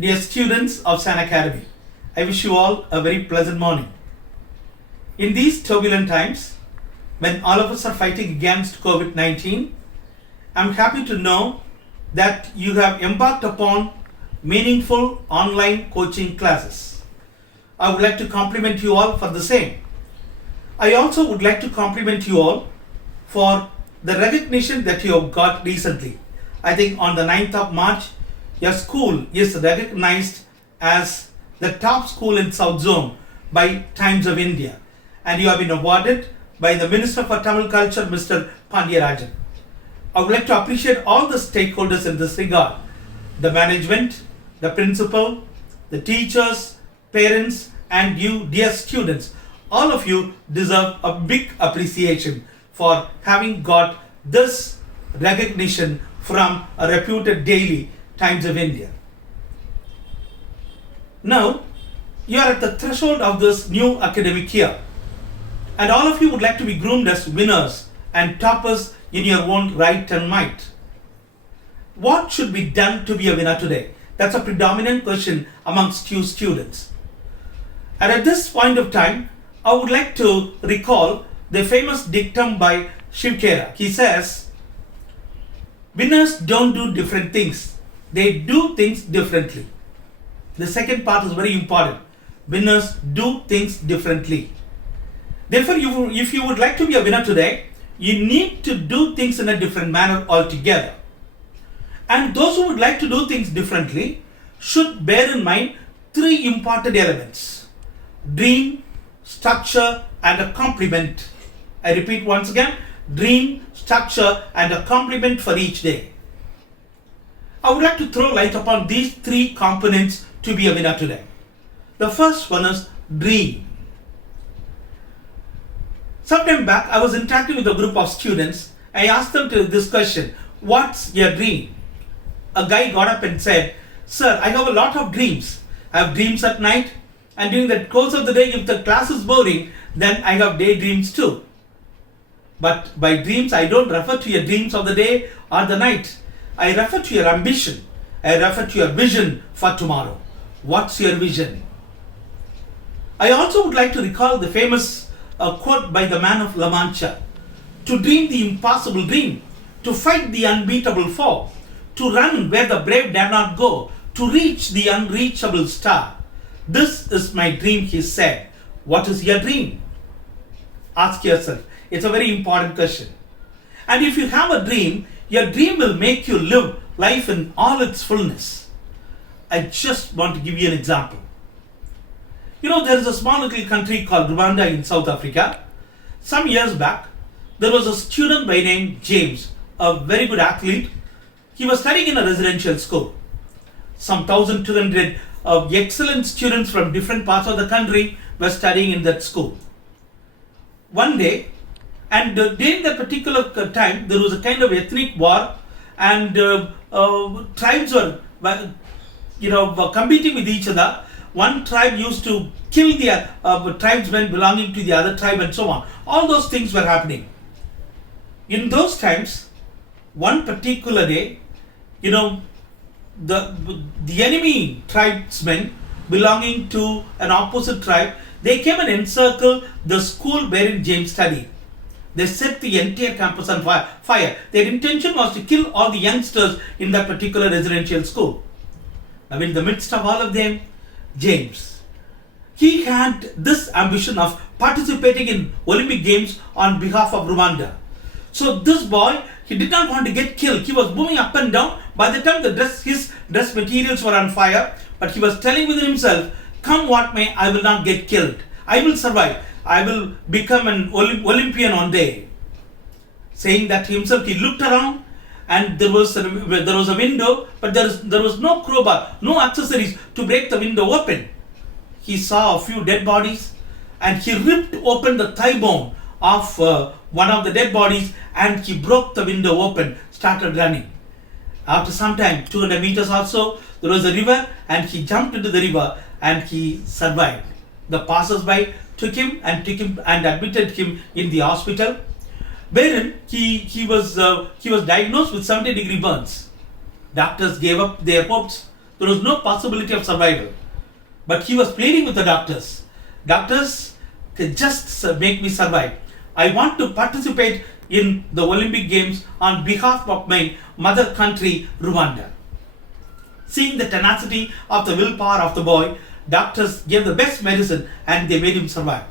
Dear students of San Academy, I wish you all a very pleasant morning. In these turbulent times, when all of us are fighting against COVID-19, I'm happy to know that you have embarked upon meaningful online coaching classes. I would like to compliment you all for the same. I also would like to compliment you all for the recognition that you have got recently. I think on the 9th of March, your school is recognized as the top school in South Zone by Times of India, and you have been awarded by the Minister for Tamil Culture, Mr. Pandiyarajan. I would like to appreciate all the stakeholders in this regard: the management, the principal, the teachers, parents, and you, dear students. All of you deserve a big appreciation for having got this recognition from a reputed daily, Times of India. Now, you are at the threshold of this new academic year, and all of you would like to be groomed as winners and toppers in your own right and might. What should be done to be a winner today? That's a predominant question amongst you students. And at this point of time, I would like to recall the famous dictum by Shiv Khera. He says, winners don't do different things. They do things differently. The second part is very important. Winners do things differently. Therefore, if you would like to be a winner today, you need to do things in a different manner altogether. And those who would like to do things differently should bear in mind three important elements: dream, structure, and a complement. I repeat once again: dream, structure, and a complement for each day. I would like to throw light upon these three components to be a winner today. The first one is dream. Sometime back, I was interacting with a group of students. I asked them this question: what's your dream? A guy got up and said, "Sir, I have a lot of dreams. I have dreams at night, and during the course of the day, if the class is boring, then I have daydreams too. But by dreams, I don't refer to your dreams of the day or the night. I refer to your ambition. I refer to your vision for tomorrow. What's your vision?" I also would like to recall the famous quote by the man of La Mancha: to dream the impossible dream, to fight the unbeatable foe, to run where the brave dare not go, to reach the unreachable star. This is my dream, he said. What is your dream? Ask yourself. It's a very important question. And if you have a dream, your dream will make you live life in all its fullness. I just want to give you an example. You know, there is a small little country called Rwanda in South Africa. Some years back, there was a student by name James, a very good athlete. He was studying in a residential school. Some 1,200 excellent students from different parts of the country were studying in that school. One day, and during that particular time, there was a kind of ethnic war, and tribes were competing with each other. One tribe used to kill the tribesmen belonging to the other tribe, and so on. All those things were happening. In those times, one particular day, the enemy tribesmen belonging to an opposite tribe, they came and encircled the school wherein James studied. They set the entire campus on fire. Their intention was to kill all the youngsters in that particular residential school. Now, in the midst of all of them, James, he had this ambition of participating in Olympic Games on behalf of Rwanda. So this boy, he did not want to get killed. He was moving up and down. By the time his dress materials were on fire, but he was telling within himself, come what may, I will not get killed. I will survive. I will become an Olympian one day. Saying that to himself, he looked around, and there was a window, but there was no crowbar, no accessories to break the window open. He saw a few dead bodies, and he ripped open the thigh bone of one of the dead bodies, and he broke the window open, started running. After some time, 200 meters or so, there was a river, and he jumped into the river, and he survived. The passers-by took him and admitted him in the hospital, wherein he was diagnosed with 70-degree burns. Doctors gave up their hopes. There was no possibility of survival. But he was pleading with the doctors. Doctors, just make me survive. I want to participate in the Olympic Games on behalf of my mother country, Rwanda. Seeing the tenacity of the willpower of the boy, doctors gave the best medicine and they made him survive.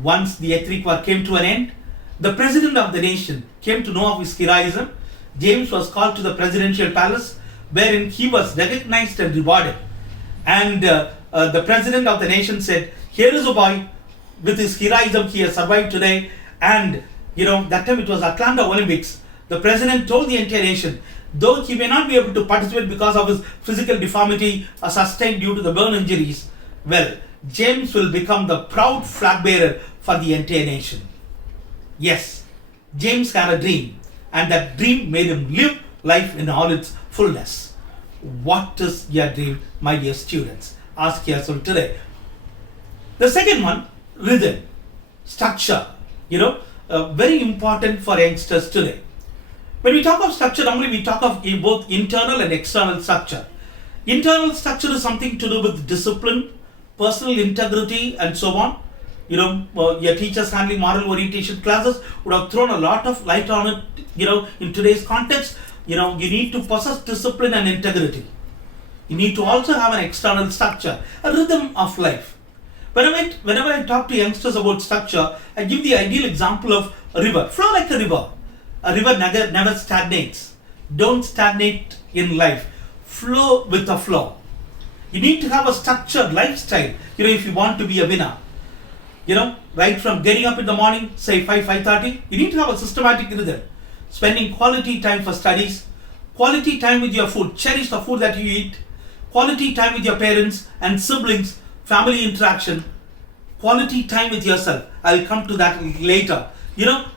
Once the ethnic war came to an end, the president of the nation came to know of his heroism. James was called to the presidential palace, wherein he was recognized and rewarded. And the president of the nation said, here is a boy with his heroism, he has survived today. And that time it was Atlanta Olympics. The president told the entire nation, though he may not be able to participate because of his physical deformity sustained due to the burn injuries, well, James will become the proud flag bearer for the entire nation. Yes, James had a dream, and that dream made him live life in all its fullness. What is your dream, my dear students? Ask yourself today. The second one, rhythm, structure, very important for youngsters today. When we talk of structure, normally we talk of both internal and external structure. Internal structure is something to do with discipline, personal integrity, and so on. Your teachers handling moral orientation classes would have thrown a lot of light on it. In today's context, you need to possess discipline and integrity. You need to also have an external structure, a rhythm of life. Whenever I talk to youngsters about structure, I give the ideal example of a river. Flow like a river. A river never stagnates. Don't stagnate in life. Flow with the flow. You need to have a structured lifestyle, if you want to be a winner. Right from getting up in the morning, say 5:30, you need to have a systematic rhythm. Spending quality time for studies, quality time with your food, cherish the food that you eat, quality time with your parents and siblings, family interaction, quality time with yourself. I'll come to that later.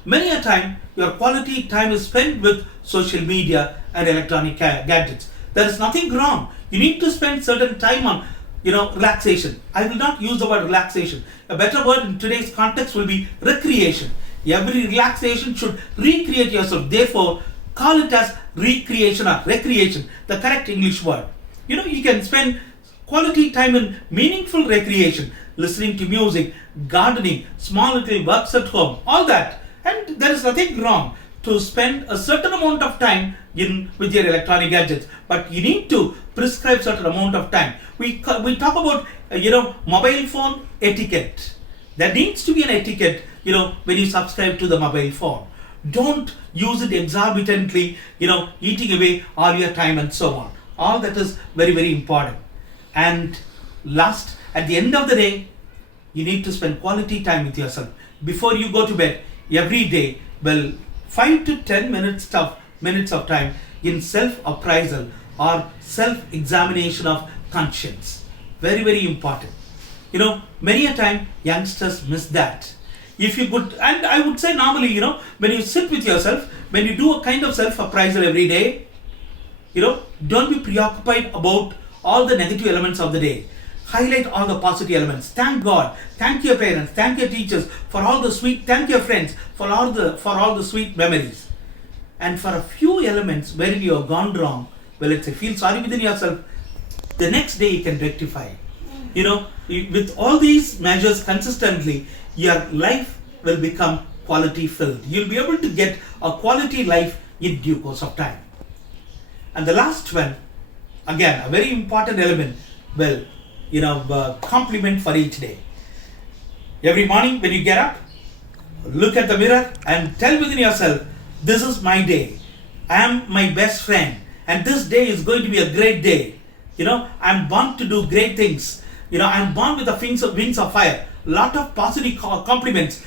Many a time, your quality time is spent with social media and electronic gadgets. There is nothing wrong. You need to spend certain time on, relaxation. I will not use the word relaxation. A better word in today's context will be recreation. Every relaxation should recreate yourself. Therefore, call it as recreation or recreation, the correct English word. You can spend quality time in meaningful recreation, listening to music, gardening, small little works at home, all that. And there is nothing wrong to spend a certain amount of time with your electronic gadgets, but you need to prescribe certain amount of time. We talk about mobile phone etiquette. There needs to be an etiquette when you subscribe to the mobile phone. Don't use it exorbitantly, eating away all your time and so on. All that is very, very important. And last, at the end of the day, you need to spend quality time with yourself. Before you go to bed, every day, 5 to 10 minutes of time in self-appraisal or self-examination of conscience. Very, very important. Many a time youngsters miss that. If you could, and I would say normally, when you sit with yourself, when you do a kind of self-appraisal every day, don't be preoccupied about all the negative elements of the day. Highlight all the positive elements. Thank God. Thank your parents. Thank your teachers for all the sweet. Thank your friends for all the sweet memories. And for a few elements wherein you have gone wrong, let's say feel sorry within yourself. The next day you can rectify. With all these measures consistently, your life will become quality filled. You'll be able to get a quality life in due course of time. And the last one, again, a very important element, compliment for each day. Every morning when you get up, look at the mirror and tell within yourself, this is my day. I am my best friend and this day is going to be a great day. I'm born to do great things. I'm born with the wings of fire. Lot of positive compliments.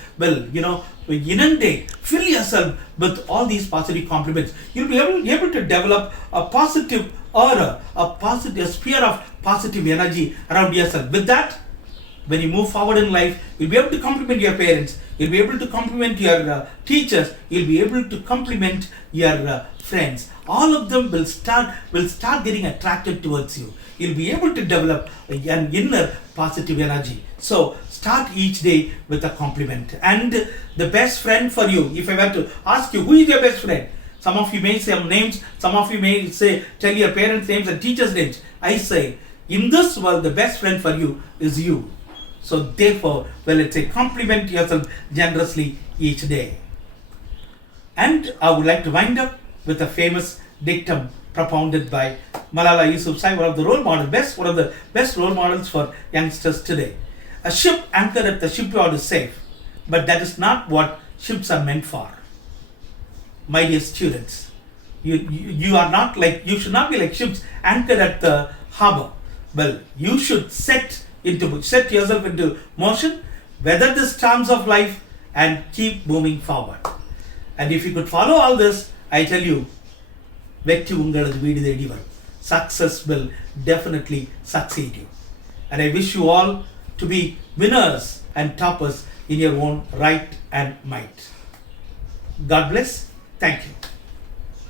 Inundate, fill yourself with all these positive compliments. You'll be able to develop a positive aura, a sphere of positive energy around yourself. With that, when you move forward in life, you'll be able to compliment your parents, you'll be able to compliment your teachers, you'll be able to compliment your friends. All of them will start getting attracted towards you. You'll be able to develop an inner positive energy. So start each day with a compliment. And the best friend for you, if I were to ask you, who is your best friend? Some of you may say names, some of you may say, tell your parents' names and teachers' names. I say, in this world, the best friend for you is you. So therefore, let's say, compliment yourself generously each day. And I would like to wind up with a famous dictum propounded by Malala Yousafzai, one of the best role models for youngsters today. A ship anchored at the shipyard is safe, but that is not what ships are meant for. My dear students, you should not be like ships anchored at the harbor. Well, you should set yourself into motion, weather the storms of life, and keep moving forward. And if you could follow all this, I tell you, success will definitely succeed you. And I wish you all to be winners and toppers in your own right and might. God bless. Thank you.